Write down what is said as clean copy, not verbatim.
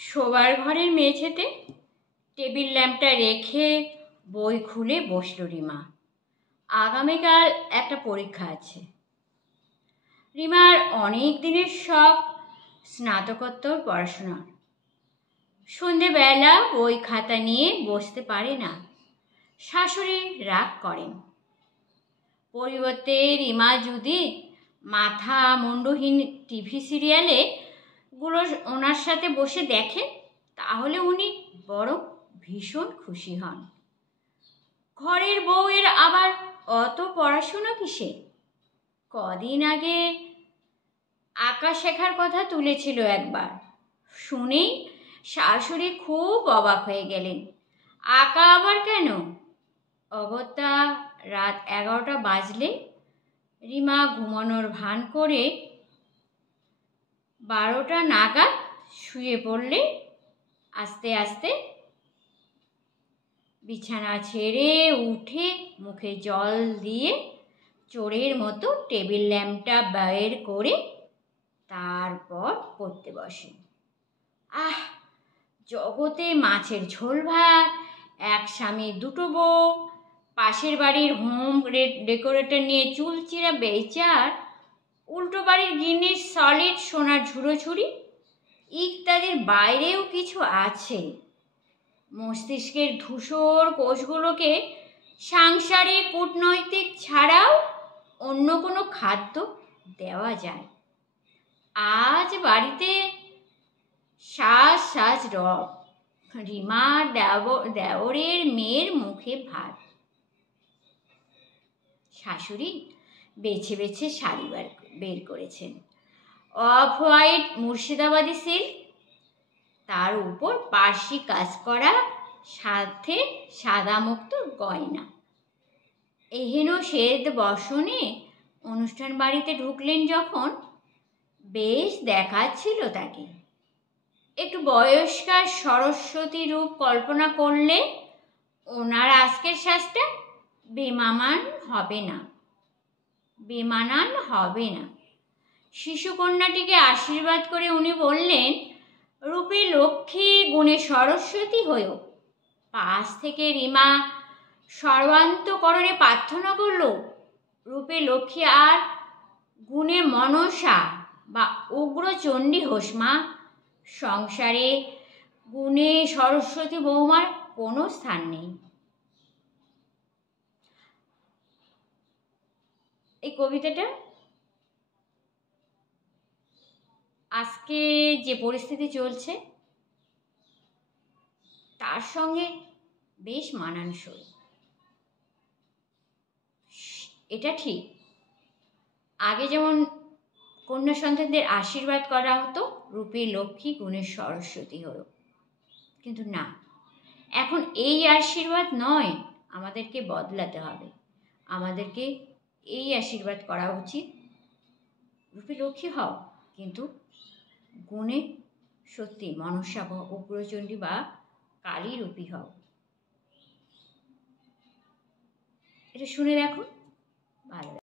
শোবার ঘরের মেঝেতে টেবিল ল্যাম্পটা রেখে বই খুলে বসল রিমা। আগামীকাল একটা পরীক্ষা আছে। রিমার অনেক দিনের শখ স্নাতকোত্তর পড়াশোনা। সন্ধেবেলা বই খাতা নিয়ে বসতে পারে না, শাশুড়ি রাগ করেন। পরিবর্তে রিমা যদি মাথা মুন্ডহীন টিভি সিরিয়ালে গুলো ওনার সাথে বসে দেখেন, তাহলে উনি বড় ভীষণ খুশি হন। ঘরের বউয়ের আবার অত পড়াশোনা কিসে? কদিন আগে আঁকা শেখার কথা তুলেছিল একবার, শুনেই শাশুড়ি খুব অবাক হয়ে গেলেন। আঁকা আবার কেন? অগত্যা রাত 11টা বাজলে রিমা ঘুমানোর ভান করে 12টা নাগাদ শুয়ে পড়লে আস্তে আস্তে বিছানা ছেড়ে উঠে মুখে জল দিয়ে চোরের মতো টেবিল ল্যাম্পটা বের করে তারপর পড়তে বসে। জগতে মাছের ঝোল ভাত, এক স্বামী দুটো বউ, পাশের বাড়ির হোম ডেকোরেটর নিয়ে চুলচিরা বেচার, উল্টো বাড়ির গিন্নির সলিড সোনার ঝুড়োঝুড়ি ইত্যাদির বাইরেও কিছু আছে। মস্তিষ্কের ধূসর কোষগুলোকে সাংসারিক কূটনৈতিক ছাড়াও অন্য কোনো খাদ্য দেওয়া যায়। আজ বাড়িতে সাজ রব, রিমার দেওরের মেয়ের মুখে ভাত। শাশুড়ি বেছে বেছে শাড়ি বের করেছেন। অফ হোয়াইট মুর্শিদাবাদী সিল্ক, তার উপর পার্সি কাজ করা, সাথে সাদা মুক্ত গয়না। এহেন শ্বেত বসনে অনুষ্ঠান বাড়িতে ঢুকলেন যখন, বেশ দেখাচ্ছিল তাকে। একটু বয়স্কা সরস্বতী রূপ কল্পনা করলে ওনার আজকের সাজটা বেমানান হবে না। শিশুকন্যাটিকে আশীর্বাদ করে উনি বললেন, রূপে লক্ষ্মী গুণে সরস্বতী হয়েও। পাশ থেকে রিমা সর্বান্তকরণে প্রার্থনা করল, রূপে লক্ষ্মী আর গুণে মনসা বা উগ্রচণ্ডী হোস মা। সংসারে গুণে সরস্বতী বৌমার কোনো স্থান নেই। এই কবিতাটা আজকে যে পরিস্থিতি চলছে তার সঙ্গে বেশ মানানসই। এটা ঠিক, আগে যেমন কন্যা সন্তানদের আশীর্বাদ করা হতো রূপে লক্ষ্মী গুণে সরস্বতী হলো, কিন্তু না, এখন এই আশীর্বাদ নয়, আমাদেরকে বদলাতে হবে। আমাদেরকে এই আশীর্বাদ করা উচিত, রূপে লক্ষ্মী হও, কিন্তু গুণে সত্যি মনসা বা উগ্রচণ্ডী বা কালী রূপী হও। এটা শুনে দেখো, ভালো।